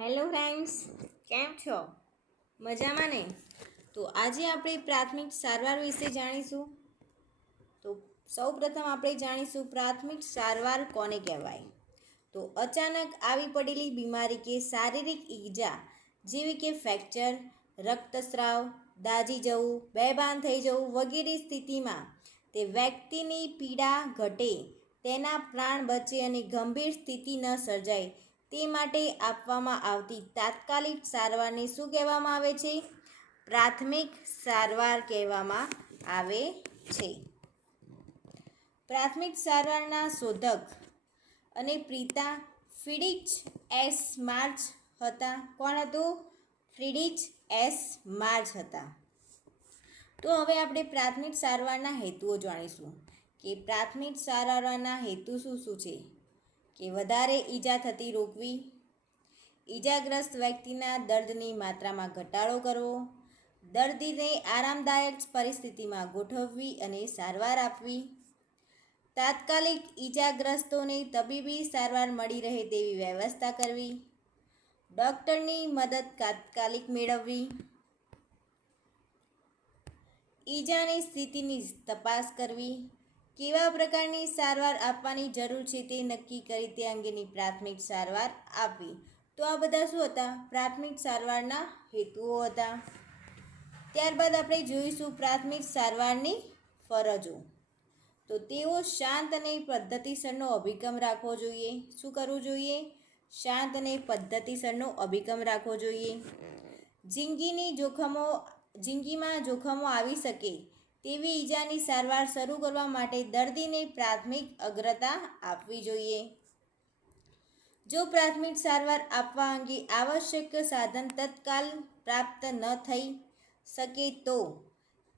Hello friends, કેમ છો? મજામાં ને? તો આજે આપણે પ્રાથમિક સારવાર વિશે જાણીશું. તો સૌપ્રથમ આપણે જાણીશું પ્રાથમિક સારવાર કોને કહેવાય. તો અચાનક આવી પડેલી બીમારી કે શારીરિક ઈજા જેવી કે ફ્રેક્ચર, રક્તસ્રાવ, દાઝી જવું, બેભાન થઈ જવું વગેરે સ્થિતિમાં તે વ્યક્તિની પીડા ઘટે, તેના પ્રાણ બચે અને ગંભીર સ્થિતિ ન સર્જાય તે માટે આપવામાં આવતી તાત્કાલિક સારવારને શું કહેવામાં આવે છે? પ્રાથમિક સારવાર કહેવામાં આવે છે. પ્રાથમિક સારવારના શોધક અને પિતા ફ્રીડરિચ એસ માર્ચ હતા. કોણ હતું? ફ્રીડરિચ એસ માર્ચ હતા. તો હવે આપણે પ્રાથમિક સારવારના હેતુઓ જાણીશું કે પ્રાથમિક સારવારના હેતુ શું શું છે. કે વધારે ઈજા થતી રોકવી, ઈજાગ્રસ્ત વ્યક્તિના દર્દની માત્રામાં ઘટાડો કરવો, દર્દીને આરામદાયક પરિસ્થિતિમાં ગોઠવવી અને સારવાર આપવી, તાત્કાલિક ઈજાગ્રસ્તોને તબીબી સારવાર મળી રહે તેવી વ્યવસ્થા કરવી, ડૉક્ટરની મદદ તાત્કાલિક મેળવવી, ઈજાની સ્થિતિની તપાસ કરવી, કેવા પ્રકારની સારવાર આપવાની જરૂર છે તે નક્કી કરી તે અંગેની પ્રાથમિક સારવાર આપવી. તો આ બધા શું હતા? પ્રાથમિક સારવારના હેતુઓ હતા. ત્યારબાદ આપણે જોઈશું પ્રાથમિક સારવારની ફરજો. તો તેઓ શાંત અને પદ્ધતિસરનો અભિગમ રાખવો જોઈએ. શું કરવું જોઈએ? શાંત અને પદ્ધતિસરનો અભિગમ રાખવો જોઈએ. જિંદગીમાં જોખમો આવી શકે તેવી ઈજાની સારવાર શરૂ કરવા માટે દર્દીને પ્રાથમિક અગ્રતા આપવી જોઈએ. જો પ્રાથમિક સારવાર આપવા અંગે આવશ્યક સાધન તત્કાલ પ્રાપ્ત ન થઈ શકે તો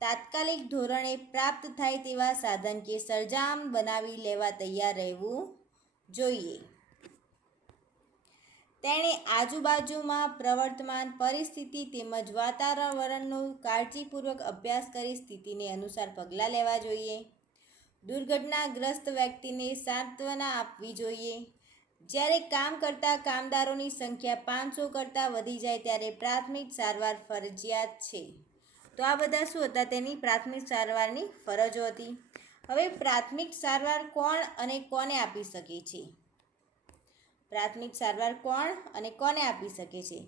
તાત્કાલિક ધોરણે પ્રાપ્ત થાય તેવા સાધન કે સરંજામ બનાવી લેવા તૈયાર રહેવું જોઈએ. તેણે આજુબાજુમાં પ્રવર્તમાન પરિસ્થિતિ તેમજ વાતાવરણનો કાળજીપૂર્વક અભ્યાસ કરી સ્થિતિને અનુસાર પગલાં લેવા જોઈએ. દુર્ઘટનાગ્રસ્ત વ્યક્તિને સાંત્વના આપવી જોઈએ. જ્યારે કામ કરતા કામદારોની સંખ્યા 500 કરતાં વધી જાય ત્યારે પ્રાથમિક સારવાર ફરજિયાત છે. તો આ બધા શું હતા? તેની પ્રાથમિક સારવારની ફરજો હતી. હવે પ્રાથમિક સારવાર કોણ અને કોને આપી શકે છે? પ્રાથમિક સારવાર કોણ અને કોને આપી શકે છે?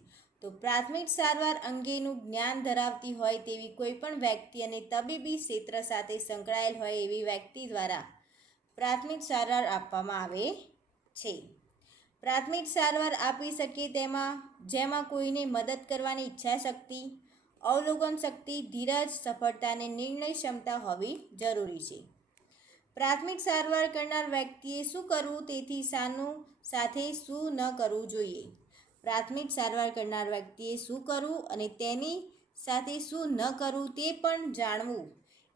તો પ્રાથમિક સારવાર અંગેનું જ્ઞાન ધરાવતી હોય તેવી કોઈપણ વ્યક્તિ અને તબીબી ક્ષેત્ર સાથે સંકળાયેલ હોય એવી વ્યક્તિ દ્વારા પ્રાથમિક સારવાર આપવામાં આવે છે. પ્રાથમિક સારવાર આપી શકે જેમાં કોઈને મદદ કરવાની ઈચ્છા શક્તિ, અવલોકન શક્તિ, ધીરજ, સફળતા અને નિર્ણય ક્ષમતા હોવી જરૂરી છે. પ્રાથમિક સારવાર કરનાર વ્યક્તિએ શું કરવું તેથી સાથે શું ન કરવું જોઈએ. પ્રાથમિક સારવાર કરનાર વ્યક્તિએ શું કરવું અને તેની સાથે શું ન કરવું તે પણ જાણવું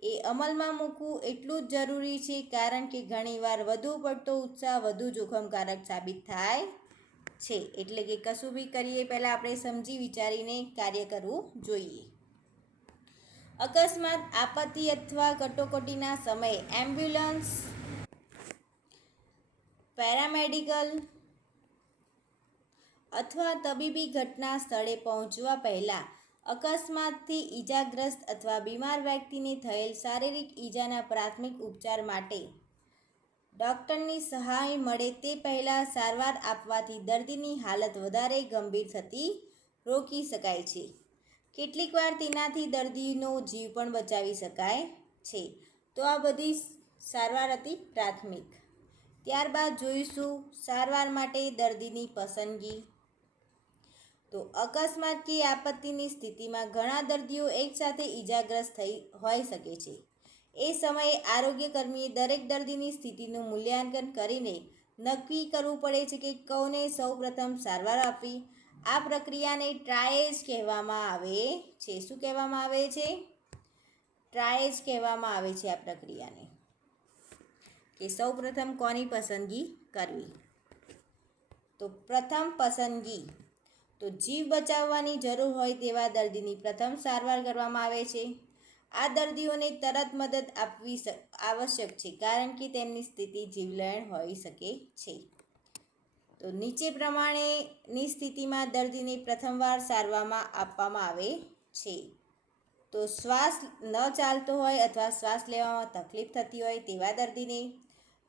એ અમલમાં મૂકવું એટલું જ જરૂરી છે, કારણ કે ઘણીવાર વધુ પડતો ઉત્સાહ વધુ જોખમકારક સાબિત થાય છે. એટલે કે કશું બી કરીએ પહેલાં આપણે સમજી વિચારીને કાર્ય કરવું જોઈએ. અકસ્માત, આપત્તિ અથવા કટોકટીના સમયે એમ્બ્યુલન્સ, પેરામેડિકલ અથવા તબીબી ઘટના સ્થળે પહોંચવા પહેલાં અકસ્માતથી ઈજાગ્રસ્ત અથવા બીમાર વ્યક્તિને થયેલ શારીરિક ઈજાના પ્રાથમિક ઉપચાર માટે ડૉક્ટરની સહાય મળે તે પહેલાં સારવાર આપવાથી દર્દીની હાલત વધારે ગંભીર થતી રોકી શકાય છે. કેટલીકવાર તેનાથી દર્દીનો જીવ પણ બચાવી શકાય છે. તો આ બધી સારવાર હતી પ્રાથમિક. ત્યારબાદ જોઈશું સારવાર માટે દર્દીની પસંદગી. તો અકસ્માત કે આપત્તિની સ્થિતિમાં ઘણા દર્દીઓ એકસાથે ઈજાગ્રસ્ત હોઈ શકે છે. એ સમયે આરોગ્યકર્મીએ દરેક દર્દીની સ્થિતિનું મૂલ્યાંકન કરીને નક્કી કરવું પડે છે કે કોને સૌપ્રથમ સારવાર આપવી. આ પ્રક્રિયાને ટ્રાયેજ કહેવામાં આવે છે. શું કહેવામાં આવે છે? ટ્રાયેજ કહેવામાં આવે છે આ પ્રક્રિયાને. કે સૌપ્રથમ કોની પસંદગી કરવી. તો પ્રથમ પસંદગી, તો જીવ બચાવવાની જરૂર હોય તેવા દર્દીની પ્રથમ સારવાર કરવામાં આવે છે. આ દર્દીઓને તરત મદદ આપવી આવશ્યક છે, કારણ કે તેમની સ્થિતિ જીવલેણ હોઈ શકે છે. તો તો નીચે પ્રમાણેની સ્થિતિમાં દર્દીને પ્રથમવાર સારવારમાં આપવામાં આવે છે. તો શ્વાસ ન ચાલતો હોય અથવા શ્વાસ લેવામાં તકલીફ થતી હોય તેવા દર્દીને,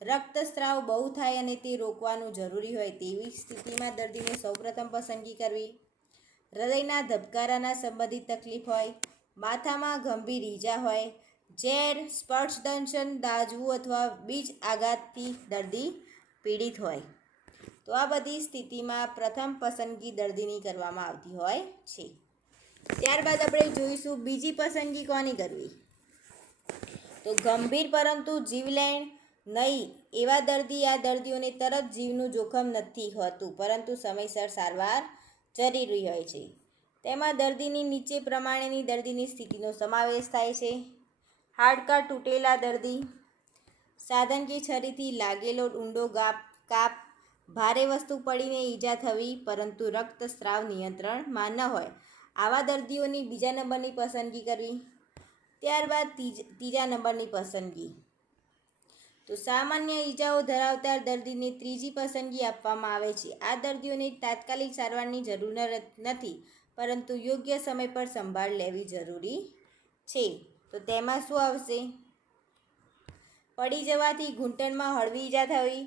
રક્તસ્રાવ બહુ થાય અને તે રોકવાનું જરૂરી હોય તેવી સ્થિતિમાં દર્દીને સૌપ્રથમ પસંદગી કરવી, હૃદયના ધબકારાના સંબંધિત તકલીફ હોય, માથામાં ગંભીર ઈજા હોય, ઝેર, સ્પર્શદંશન, દાઝવું અથવા બીજ આઘાતથી દર્દી પીડિત હોય, તો આ બધી સ્થિતિમાં પ્રથમ પસંદગી દર્દીની કરવામાં આવતી હોય છે. ત્યારબાદ આપણે જોઈશું બીજી પસંદગી કોની કરવી. તો ગંભીર પરંતુ જીવલેણ નહીં એવા આ દર્દીઓને તરત જીવનું જોખમ નથી હોતું પરંતુ સમયસર સારવાર જરૂરી હોય છે. તેમાં દર્દીની નીચે પ્રમાણેની દર્દીની સ્થિતિનો સમાવેશ થાય છે. હાડકાં તૂટેલા દર્દી, સાધન કે છરીથી લાગેલો ઊંડો કાપ, ભારે વસ્તુ પડીને ઈજા થવી પરંતુ રક્તસ્રાવ નિયંત્રણમાં ન હોય, આવા દર્દીઓની બીજા નંબરની પસંદગી કરવી. ત્યારબાદ ત્રીજા નંબરની પસંદગી. તો સામાન્ય ઈજાઓ ધરાવતા દર્દીને ત્રીજી પસંદગી આપવામાં આવે છે. આ દર્દીઓને તાત્કાલિક સારવારની જરૂર નથી પરંતુ યોગ્ય સમય પર સંભાળ લેવી જરૂરી છે. તો તેમાં શું આવશે? પડી જવાથી ઘૂંટણમાં હળવી ઈજા થવી,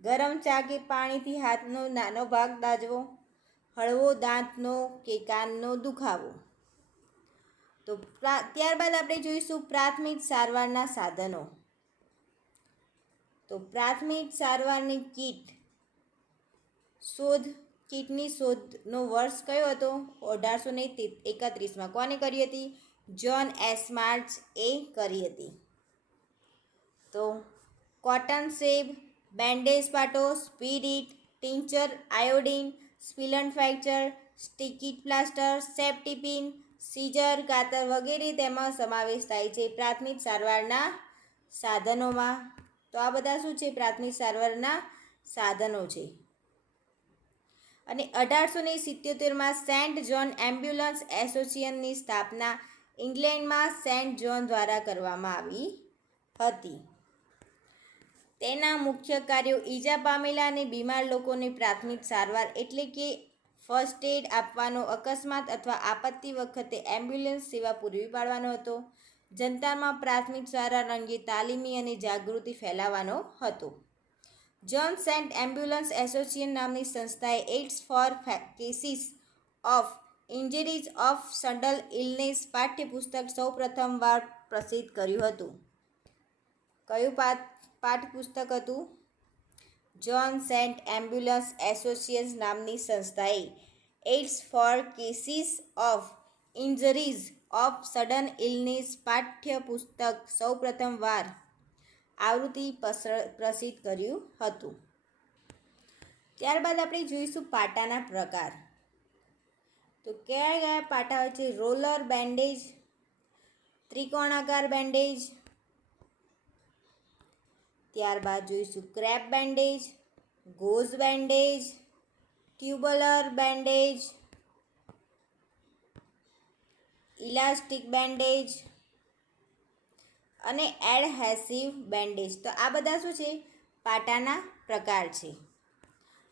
ગરમ ચા કે પાણીથી હાથનો નાનો ભાગ દાઝવો, હળવો દાંતનો કે કાનનો દુખાવો. તો ત્યારબાદ આપણે જોઈશું પ્રાથમિક સારવારના સાધનો. તો પ્રાથમિક સારવારની કીટની શોધનો વર્ષ કયો હતો? 1831. કોને કરી હતી? જ્હોન એસ્માર્ટ્સે કરી હતી. તો કોટન સેબ, બેન્ડેજ પાટો, spirit, tincture, iodine, splint fracture, sticky plaster, safety pin, scissor, કાતર વગેરે તેમાં સમાવેશ થાય છે પ્રાથમિક સારવારના સાધનોમાં. તો આ બધા શું છે? પ્રાથમિક સારવારના સાધનો છે. અને 1877 સેન્ટ જ્હોન એમ્બ્યુલન્સ એસોસિએશનની સ્થાપના ઇંગ્લેન્ડમાં સેન્ટ જ્હોન દ્વારા કરવામાં આવી હતી. તેના મુખ્ય કાર્યો ઈજા પામેલા અને બીમાર લોકોને પ્રાથમિક સારવાર એટલે કે ફર્સ્ટ એડ આપવાનો, અકસ્માત અથવા આપત્તિ વખતે એમ્બ્યુલન્સ સેવા પૂરી પાડવાનો હતો. જનતામાં પ્રાથમિક સારવાર અંગે તાલીમી અને જાગૃતિ ફેલાવવાનો હતો. જ્હોન સેન્ટ એમ્બ્યુલન્સ એસોસિએશન નામની સંસ્થાએ aids for cases of injuries of sudden illness પાઠ્યપુસ્તક સૌપ્રથમવાર પ્રસિદ્ધ કર્યું હતું. કયું પાઠ્યપુસ્તક હતું? જ્હોન સેન્ટ એમ્બ્યુલન્સ એસોસિએશન નામની સંસ્થાએ aids for cases of injuries of sudden illness પાઠ્યપુસ્તક સૌપ્રથમવાર આવૃત્તિ પ્રસિદ્ધ કર્યું હતું. ત્યારબાદ આપણે જોઈશું પાટાના પ્રકાર. તો કયા પાટા હોય છે? રોલર બેન્ડેજ, ત્રિકોણાકાર બેન્ડેજ, ત્યારબાદ જોઈશું crepe bandage, goes bandage, tubular bandage, elastic bandage અને એડહેસિવ બેન્ડેજ. તો આ બધા શું છે? પાટાના પ્રકાર છે.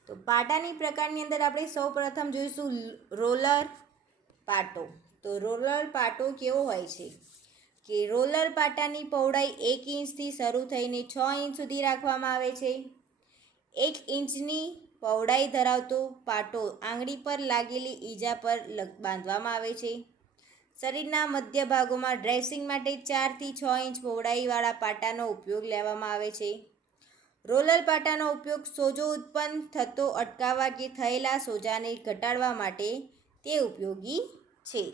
તો પાટાની પ્રકારની અંદર આપણે સૌપ્રથમ જોઈશું રોલર પાટો. તો રોલર પાટો કેવો હોય છે? કે રોલર પાટાની પહોળાઈ 1 ઇંચથી શરૂ થઈને 6 ઇંચ સુધી રાખવામાં આવે છે. 1 ઇંચની પહોળાઈ ધરાવતો પાટો આંગળી પર લાગેલી ઈજા પર બાંધવામાં આવે છે. શરીરના મધ્ય ભાગોમાં ડ્રેસિંગ માટે 4 થી 6 ઇંચ પહોળાઈવાળા પાટાનો ઉપયોગ લેવામાં આવે છે. રોલર પાટાનો ઉપયોગ સોજો ઉત્પન્ન થતો અટકાવવા કે થયેલા સોજાને ઘટાડવા માટે તે ઉપયોગી છે.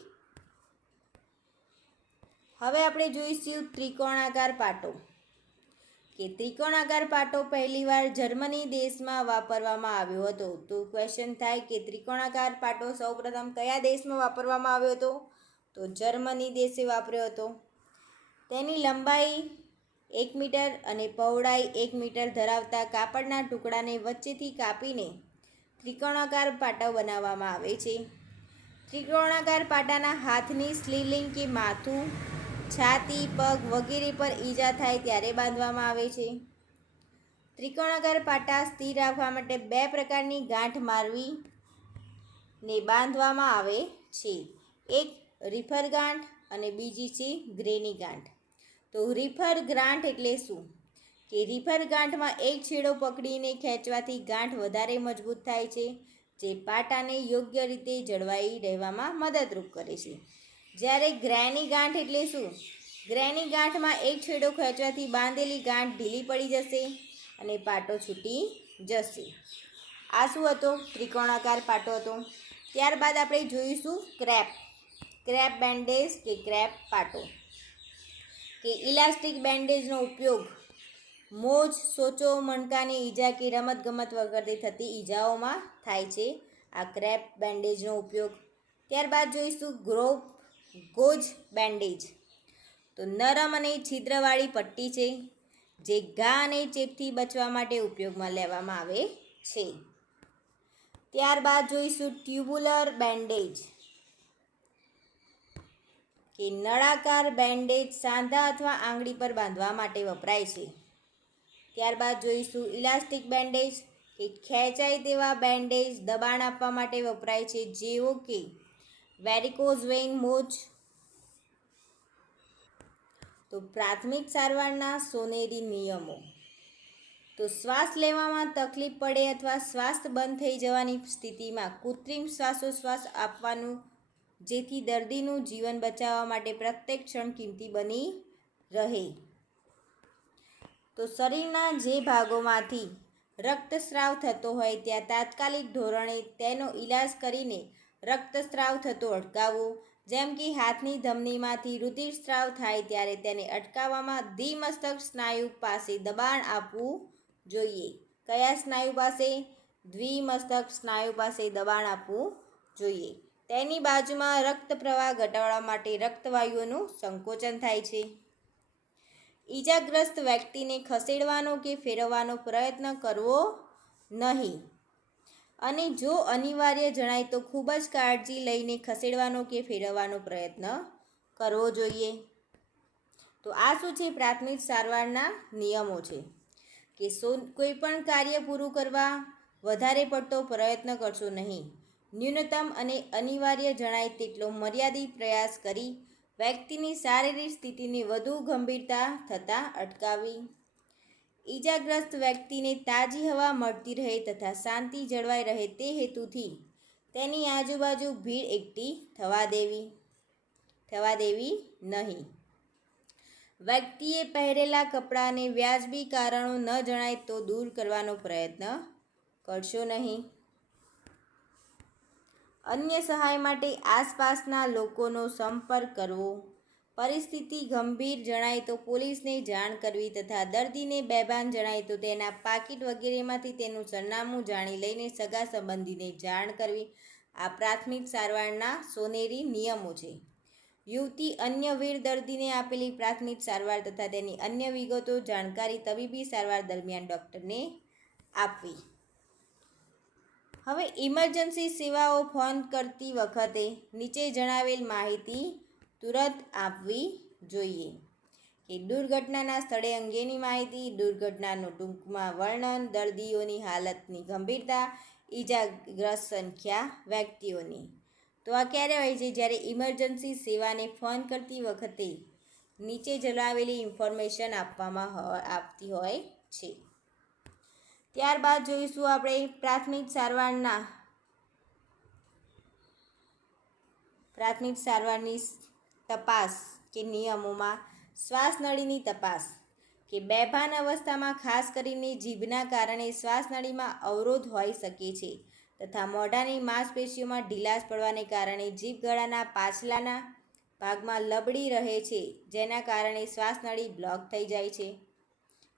હવે આપણે જોઈશું ત્રિકોણાકાર પાટો. કે ત્રિકોણાકાર પાટો પહેલીવાર જર્મની દેશમાં વાપરવામાં આવ્યો હતો. તો ક્વેશ્ચન થાય કે ત્રિકોણાકાર પાટો સૌપ્રથમ કયા દેશમાં વાપરવામાં આવ્યો હતો? તો જર્મની દેશે વાપર્યો હતો. તેની લંબાઈ 1 મીટર અને પહોળાઈ 1 મીટર ધરાવતા કાપડના ટુકડાને વચ્ચેથી કાપીને ત્રિકોણાકાર પાટો બનાવવામાં આવે છે. ત્રિકોણાકાર પાટાના હાથની સ્લીલિંગ કે માથું, છાતી, પગ વગેરે પર ઈજા થાય ત્યારે બાંધવામાં આવે છે. ત્રિકોણાકાર પાટા સ્થિર રાખવા માટે 2 પ્રકારની ગાંઠ મારવી ને બાંધવામાં આવે છે. એક રીફર ગાંઠ અને બીજી છે ગ્રેની ગાંઠ. તો રીફર ગાંઠ એટલે શું? કે રીફર ગાંઠમાં એક છેડો પકડીને ખેંચવાથી ગાંઠ વધારે મજબૂત થાય છે, જે પાટાને યોગ્ય રીતે જળવાઈ રહેવામાં મદદરૂપ કરે છે. જ્યારે ગ્રેની ગાંઠ એટલે શું? ગ્રેની ગાંઠમાં એક છેડો ખેંચવાથી બાંધેલી ગાંઠ ઢીલી પડી જશે અને પાટો છૂટી જશે. આ શું હતો? ત્રિકોણાકાર પાટો હતો. ત્યારબાદ આપણે જોઈશું ક્રેપ બેન્ડેજ કે ક્રેપ પાટો. કે ઇલાસ્ટિક બેન્ડેજનો ઉપયોગ મોજ, સોચો, મણકાની ઈજા કે રમતગમત વખતે થતી ઈજાઓમાં થાય છે. આ ક્રેપ બેન્ડેજનો ઉપયોગ. ત્યારબાદ જોઈશું ગોજ બેન્ડેજ. તો નરમ અને છિદ્રવાળી પટ્ટી છે, જે ઘા અને ચેપથી બચવા માટે ઉપયોગમાં લેવામાં આવે છે. ત્યારબાદ જોઈશું ટ્યુબ્યુલર બેન્ડેજ. કે નળાકાર બેન્ડેજ સાંધા અથવા આંગળી પર બાંધવા માટે વપરાય છે. ત્યારબાદ જોઈશું ઇલાસ્ટિક બેન્ડેજ. કે ખેંચાય તેવા બેન્ડેજ દબાણ આપવા માટે વપરાય છે, જેવો કે વેરિકોઝ વેઇન મોજ. તો પ્રાથમિક સારવારના સોનેરી નિયમો. તો શ્વાસ લેવામાં તકલીફ પડે અથવા શ્વાસ બંધ થઈ જવાની સ્થિતિમાં કૃત્રિમ શ્વાસોશ્વાસ આપવાનું, જેથી દર્દીનું જીવન બચાવવા માટે પ્રત્યેક ક્ષણ કિંમતી બની રહે. તો શરીરના જે ભાગોમાંથી રક્તસ્રાવ થતો હોય ત્યાં તાત્કાલિક ધોરણે તેનો ઈલાજ કરીને રક્તસ્રાવ થતો અટકાવવો. જેમ કે હાથની ધમનીમાંથી રુધિરસ્રાવ થાય ત્યારે તેને અટકાવવામાં દ્વિમસ્તક સ્નાયુ પાસે દબાણ આપવું જોઈએ. કયા સ્નાયુ પાસે? દ્વિમસ્તક સ્નાયુ પાસે દબાણ આપવું જોઈએ. તેની બાજુમાં રક્ત પ્રવાહ ઘટાડવા માટે રક્તવાયુઓનું સંકોચન થાય છે. ઈજાગ્રસ્ત વ્યક્તિને ખસેડવાનો કે ફેરવવાનો પ્રયત્ન કરવો નહીં, અને જો અનિવાર્ય જણાય તો ખૂબ જ કાળજી લઈને ખસેડવાનો કે ફેરવવાનો પ્રયત્ન કરવો જોઈએ. તો આ શું છે? પ્રાથમિક સારવારના નિયમો છે. કે કોઈ પણ કાર્ય પૂરું કરવા વધારે પડતો પ્રયત્ન કરશો નહીં. ન્યૂનતમ અને અનિવાર્ય જણાય તેટલો મર્યાદિત પ્રયાસ કરી વ્યક્તિની શારીરિક સ્થિતિને વધુ ગંભીરતા થતાં અટકાવવી. ઈજાગ્રસ્ત વ્યક્તિને તાજી હવા મળતી રહે તથા શાંતિ જળવાઈ રહે તે હેતુથી તેની આજુબાજુ ભીડ એકઠી થવા દેવી નહીં. વ્યક્તિએ પહેરેલા કપડાને વ્યાજબી કારણો ન જણાય તો દૂર કરવાનો પ્રયત્ન કરશો નહીં. અન્ય સહાય માટે આસપાસના લોકોનો સંપર્ક કરવો. પરિસ્થિતિ ગંભીર જણાય તો પોલીસને જાણ કરવી તથા દર્દીને બેભાન જણાય તો તેના પાકીટ વગેરેમાંથી તેનું સરનામું જાણી લઈને સગા સંબંધીને જાણ કરવી. આ પ્રાથમિક સારવારના સોનેરી નિયમો છે. યુવતી અન્ય વીર દર્દીને આપેલી પ્રાથમિક સારવાર તથા તેની અન્ય વિગતો જાણકારી તબીબી સારવાર દરમિયાન ડૉક્ટરને આપવી. હવે ઇમરજન્સી સેવાઓ ફોન કરતી વખતે નીચે જણાવેલ માહિતી તુરંત આપવી જોઈએ. કે દુર્ઘટનાના સ્થળે અંગેની માહિતી, દુર્ઘટનાનું ટૂંકમાં વર્ણન, દર્દીઓની હાલતની ગંભીરતા, ઈજાગ્રસ્ત સંખ્યા, વ્યક્તિઓની. તો આ ક્યારે હોય છે? જ્યારે ઇમરજન્સી સેવાને ફોન કરતી વખતે નીચે જણાવેલી ઇન્ફોર્મેશન આપતી હોય છે. ત્યારબાદ જોઈશું આપણે પ્રાથમિક સારવારની તપાસ કે નિયમોમાં શ્વાસનળીની તપાસ. કે બેભાન અવસ્થામાં ખાસ કરીને જીભના કારણે શ્વાસનળીમાં અવરોધ હોઈ શકે છે તથા મોઢાની માંસપેશીઓમાં ઢીલાશ પડવાને કારણે જીભ ગળાના પાછળના ભાગમાં લબડી રહે છે, જેના કારણે શ્વાસનળી બ્લોક થઈ જાય છે.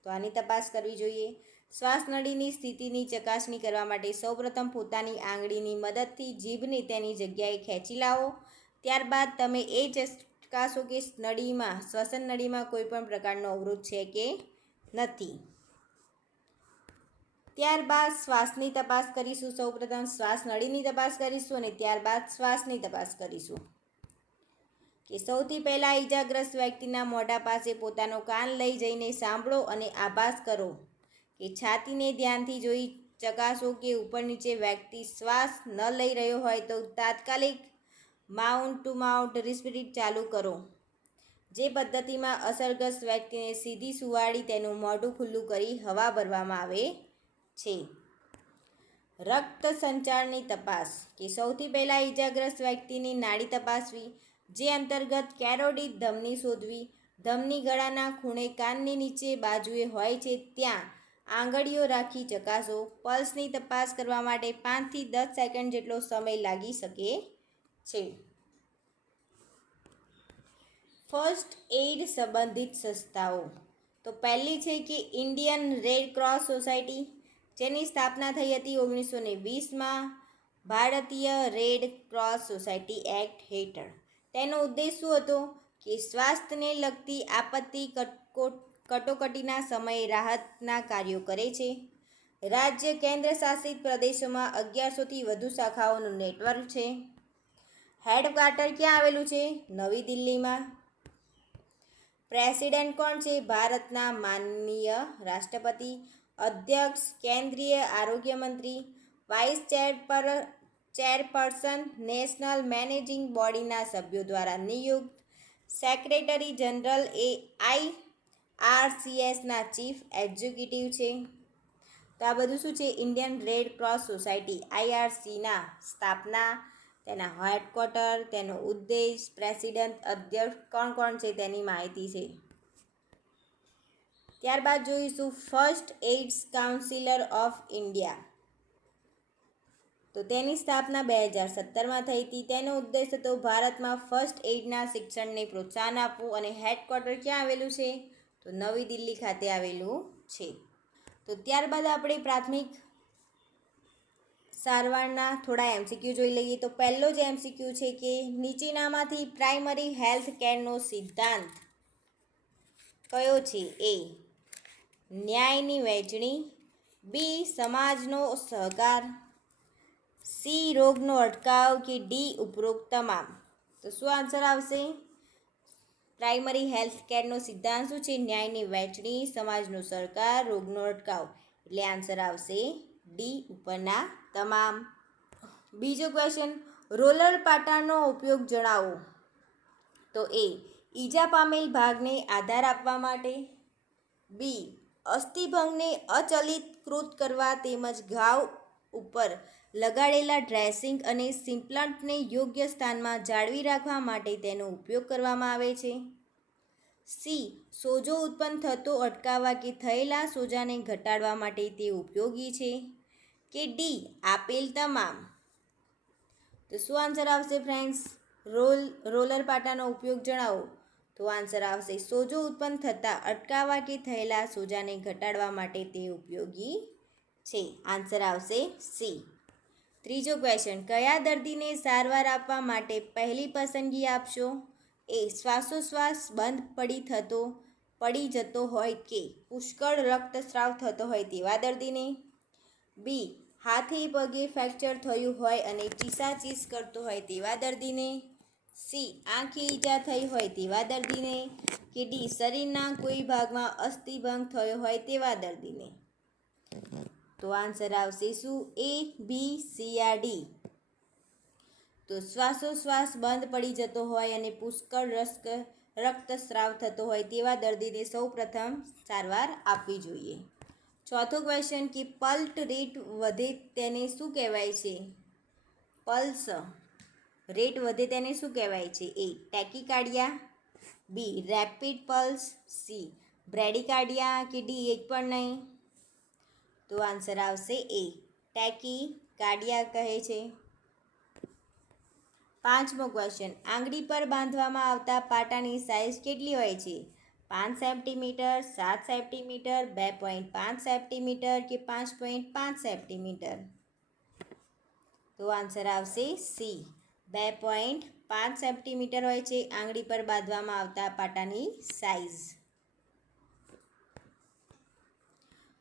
તો આની તપાસ કરવી જોઈએ. શ્વાસનળીની સ્થિતિની ચકાસણી કરવા માટે સૌપ્રથમ પોતાની આંગળીની મદદથી જીભને તેની જગ્યાએ ખેંચી લાવો. ત્યારબાદ તમે એ ચકાસો કે શ્વસન નળીમાં કોઈ પણ પ્રકારનો અવરોધ છે કે નથી. ત્યારબાદ શ્વાસની તપાસ કરીશું. સૌપ્રથમ શ્વાસનળીની તપાસ કરીશું અને ત્યારબાદ શ્વાસની તપાસ કરીશું. કે સૌથી પહેલાં ઈજાગ્રસ્ત વ્યક્તિના મોઢા પાસે પોતાનો કાન લઈ જઈને સાંભળો અને આભાસ કરો કે છાતીને ધ્યાનથી જોઈ ચકાસો કે ઉપર નીચે વ્યક્તિ શ્વાસ ન લઈ રહ્યો હોય તો તાત્કાલિક માઉન્ટ ટુ માઉન્ટ રિસ્પિરેટ ચાલુ કરો, જે પદ્ધતિમાં અસરગ્રસ્ત વ્યક્તિને સીધી સુવાડી તેનું મોઢું ખુલ્લું કરી હવા ભરવામાં આવે છે. રક્ત સંચારની તપાસ કે સૌથી પહેલાં ઈજાગ્રસ્ત વ્યક્તિની નાડી તપાસવી, જે અંતર્ગત કેરોટિડ ધમની શોધવી. ધમની ગળાના ખૂણે કાનની નીચે બાજુએ હોય છે ત્યાં આંગળીઓ રાખી ચકાસો. પલ્સની તપાસ કરવા માટે 5 થી 10 સેકન્ડ જેટલો સમય લાગી શકે છે. ફર્સ્ટ એઇડ સંબંધિત સંસ્થાઓ તો પહેલી છે કે ઇન્ડિયન રેડ ક્રોસ સોસાયટી, જેની સ્થાપના થઈ હતી 1920માં ભારતીય રેડ ક્રોસ સોસાયટી એક્ટ હેઠળ. તેનો ઉદ્દેશ શું હતો કે સ્વાસ્થ્યને લગતી આપત્તિ કટોકટીના સમયે રાહતના કાર્યો કરે છે. રાજ્ય કેન્દ્ર શાસિત પ્રદેશોમાં 1100થી વધુ શાખાઓનું નેટવર્ક છે. હેડક્વાર્ટર ક્યાં આવેલું છે? નવી દિલ્હીમાં. પ્રેસિડેન્ટ કોણ છે? ભારતના માનનીય રાષ્ટ્રપતિ. અધ્યક્ષ કેન્દ્રીય આરોગ્ય મંત્રી. વાઇસ ચેરપર્સન નેશનલ મેનેજિંગ બોડીના સભ્યો દ્વારા નિયુક્ત. સેક્રેટરી જનરલ એ IRCSના ચીફ એક્ઝિક્યુટિવ છે. તો આ બધું શું છે? ઇન્ડિયન રેડ ક્રોસ સોસાયટી IRCના સ્થાપના, તેના હેડક્વાર્ટર, તેનો ઉદ્દેશ, પ્રેસિડેન્ટ, અધ્યક્ષ કોણ કોણ છે તેની માહિતી છે. ત્યારબાદ જોઈશું first aids councillor of India. તો તેની સ્થાપના 2017માં થઈ હતી. તેનો ઉદ્દેશ હતો ભારતમાં ફર્સ્ટ એઇડના શિક્ષણને પ્રોત્સાહન આપવું અને હેડક્વાર્ટર ક્યાં આવેલું છે? તો નવી દિલ્હી ખાતે આવેલું છે. તો ત્યારબાદ આપણે પ્રાથમિક સારવારના થોડા MCQ જોઈ લઈએ. તો પહેલો જ MCQ છે કે નીચેનામાંથી પ્રાઇમરી હેલ્થ કેરનો સિદ્ધાંત કયો છે? A. ન્યાયની વહેંચણી. B. સમાજનો સહકાર. C. રોગનો અટકાવ કે D. ઉપરોક્ત તમામ. તો શું આન્સર આવશે? પ્રાઇમરી હેલ્થ કેરનો સિદ્ધાંત શું છે? ન્યાયની વહેંચણી, સમાજનો સહકાર, રોગનો અટકાવ. એટલે આન્સર આવશે D. ઉપરના તમામ. બીજો ક્વેશ્ચન, રોલર પાટાનો ઉપયોગ જણાવો. તો A. ઈજા પામેલ ભાગને આધાર આપવા માટે. B. અસ્થિભંગને અચલિતકૃત કરવા તેમજ ઘાવ ઉપર લગાડેલા ડ્રેસિંગ અને સિમ્પલન્ટને યોગ્ય સ્થાનમાં જાળવી રાખવા માટે તેનો ઉપયોગ કરવામાં આવે છે. C. સોજો ઉત્પન્ન થતો અટકાવવા કે થયેલા સોજાને ઘટાડવા માટે તે ઉપયોગી છે. કે D. આપેલ તમામ. તો શું આન્સર આવશે ફ્રેન્ડ્સ? રોલર પાટાનો ઉપયોગ જણાવો. તો આન્સર આવશે સોજો ઉત્પન્ન થતાં અટકાવવા કે થયેલા સોજાને ઘટાડવા માટે તે ઉપયોગી છે. આન્સર આવશે C. ત્રીજો ક્વેશ્ચન, કયા દર્દીને સારવાર આપવા માટે પહેલી પસંદગી આપશો? A. શ્વાસોશ્વાસ બંધ પડી જતો હોય કે પુષ્કળ રક્તસ્રાવ થતો હોય તેવા દર્દીને. B. હાથે પગે ફ્રેક્ચર થયું હોય અને ચીસાચીસ કરતો હોય તેવા દર્દીને. C. આંખે ઈજા થઈ હોય તેવા દર્દીને. કે D. શરીરના કોઈ ભાગમાં અસ્થિભંગ થયો હોય તેવા દર્દીને. તો આન્સર આવશે શું? A, B, C yeah D. તો શ્વાસોશ્વાસ બંધ પડી જતો હોય અને પુષ્કળ રક્તસ્રાવ થતો હોય તેવા દર્દીને સૌપ્રથમ સારવાર આપવી જોઈએ. ચોથો ક્વેશ્ચન કે પલ્સ રેટ વધે તેને શું કહેવાય છે? પલ્સ રેટ વધે તેને શું કહેવાય છે? A. ટેકીકાર્ડિયા. B. Rapid pulse. C. બ્રેડિકાર્ડિયા કે D. એક પણ નહીં. તો આન્સર આવશે A. ટેકીકાર્ડિયા કહે છે. પાંચમો ક્વેશ્ચન, આંગળી પર બાંધવામાં આવતા પાટાની સાઇઝ કેટલી હોય છે? 5 સેન્ટીમીટર, 7 સેન્ટીમીટર, 2.5 સેન્ટીમીટર કે 5.5 સેન્ટીમીટર. તો આન્સર આવશે C. 2.5 સેન્ટીમીટર હોય છે આંગળી પર બાંધવામાં આવતા પાટાની સાઇઝ.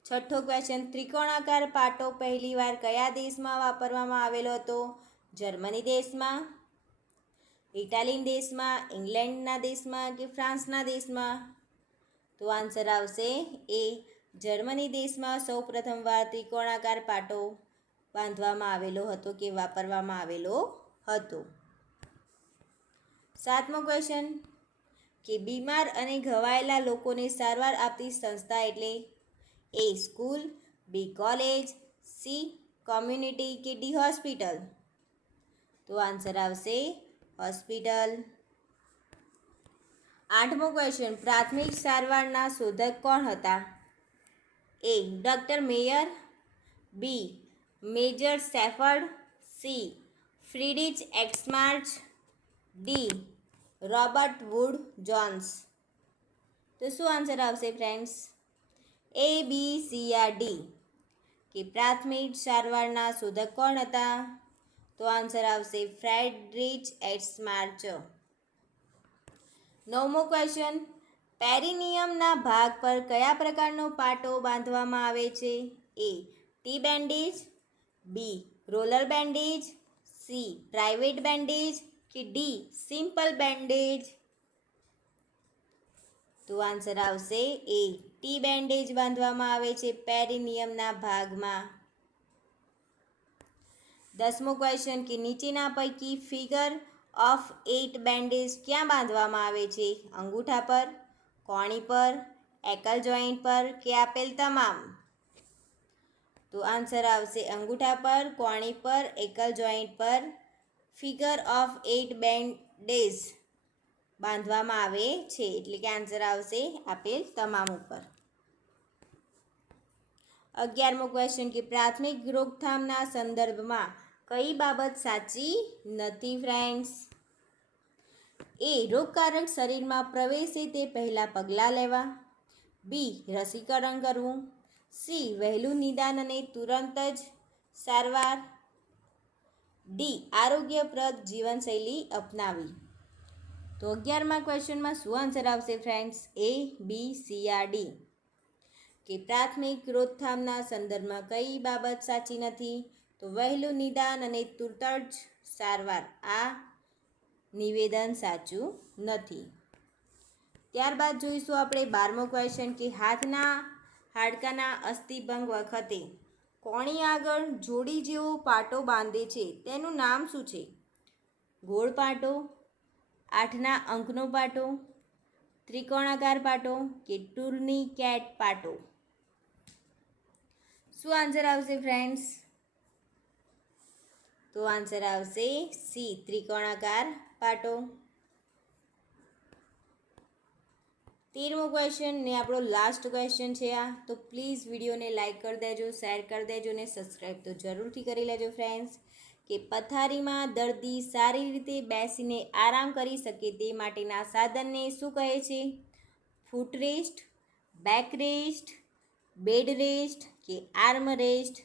છઠ્ઠો ક્વેશ્ચન, ત્રિકોણાકાર પાટો પહેલીવાર કયા દેશમાં વાપરવામાં આવેલો હતો? જર્મની દેશમાં, ઇટાલી દેશમાં, ઇંગ્લેન્ડના દેશમાં કે ફ્રાન્સના દેશમાં. તો આન્સર આવશે A. જર્મની દેશમાં સૌ પ્રથમવાર ત્રિકોણાકાર પાટો બાંધવામાં આવેલો હતો કે વાપરવામાં આવેલો હતો. 7મો ક્વેશ્ચન કે બીમાર અને ઘવાયેલા લોકોને સારવાર આપતી સંસ્થા એટલે A school, B college, C community કે ડી હોસ્પિટલ. તો આન્સર આવશે હોસ્પિટલ. 8મો ક્વેશ્ચન પ્રાથમિક સારવારના શોધક કોણ હતા? A doctor Mayer, B major Shepherd, C Friedrich Esmarch, D Robert Wood Jones. તો શું આન્સર આવશે ફ્રેન્ડ્સ? એ, બી, સી યા ડી કે પ્રાથમિક સારવારના શોધક કોણ હતા? તો આન્સર આવશે ફ્રેડરિચ એક્સમાર્ચ. 9મો ક્વેશ્ચન પેરિનિયમના ભાગ પર કયા પ્રકારનો પાટો બાંધવામાં આવે છે? A T bandage, B roller bandage, C private bandage કે ડી સિમ્પલ બેન્ડેજ. તો આન્સર આવશે એ ટી બેન્ડેજ બાંધવામાં આવે છે પેરિનિયમના ભાગમાં. 10મો ક્વેશ્ચન કે નીચેના પૈકી ફિગર ઓફ 8 બેન્ડેજ ક્યાં બાંધવામાં આવે છે? અંગૂઠા પર, કોણી પર, એકલ જોઈન્ટ પર કે આપેલ તમામ. તો આન્સર આવશે અંગૂઠા પર, કોણી પર, એકલ જોઈન્ટ પર ફિગર ઓફ 8 બેન્ડેજ બાંધવામાં આવે છે. એટલે કે આન્સર આવશે આપેલ તમામ ઉપર. 11મો ક્વેશ્ચન કે પ્રાથમિક રોકથામના સંદર્ભમાં કઈ બાબત સાચી નથી ફ્રેન્ડ્સ? એ રોગકારક શરીરમાં પ્રવેશે તે પહેલાં પગલાં લેવા, બી રસીકરણ કરવું, સી વહેલું નિદાન અને તુરંત જ સારવાર, ડી આરોગ્યપ્રદ જીવનશૈલી અપનાવી. તો 11મા ક્વેશ્ચનમાં શું આન્સર આવશે ફ્રેન્ડ્સ? એ, બી, સી યા ડી કે પ્રાથમિક રોકથામના સંદર્ભમાં કઈ બાબત સાચી નથી? તો વહેલું નિદાન અને તુરંત જ સારવાર આ નિવેદન સાચું નથી. ત્યારબાદ જોઈશું આપણે 12મો ક્વેશ્ચન કે હાથના હાડકાના અસ્થિભંગ વખતે કોણી આગળ જોડી જેવો પાટો બાંધે છે તેનું નામ શું છે? ગોળ પાટો, 8ના અંકનો પાટો, ત્રિકોણાકાર પાટો કે ટૂર્નિકેટ પાટો. શું આન્સર આવશે ફ્રેન્ડ્સ? તો આન્સર આવશે સી ત્રિકોણાકાર પાટો. 13મો ક્વેશ્ચન ને આપણો લાસ્ટ ક્વેશ્ચન છે આ. તો પ્લીઝ વિડીયોને લાઇક કરી દેજો, શેર કરી દેજો ને સબસ્ક્રાઈબ તો જરૂરથી કરી લેજો ફ્રેન્ડ્સ. કે પથારીમાં દર્દી સારી રીતે બેસીને આરામ કરી શકે તે માટેના સાધનને શું કહે છે? Foot rest, back rest, bed rest કે આર્મ રેસ્ટ.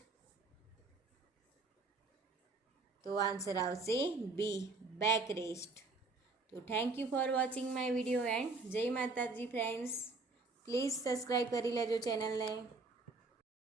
તો આન્સર આવશે બી બેક રેસ્ટ. તો thank you for watching my video and જય માતાજી ફ્રેન્ડ્સ. પ્લીઝ સબસ્ક્રાઈબ કરી લેજો ચેનલને.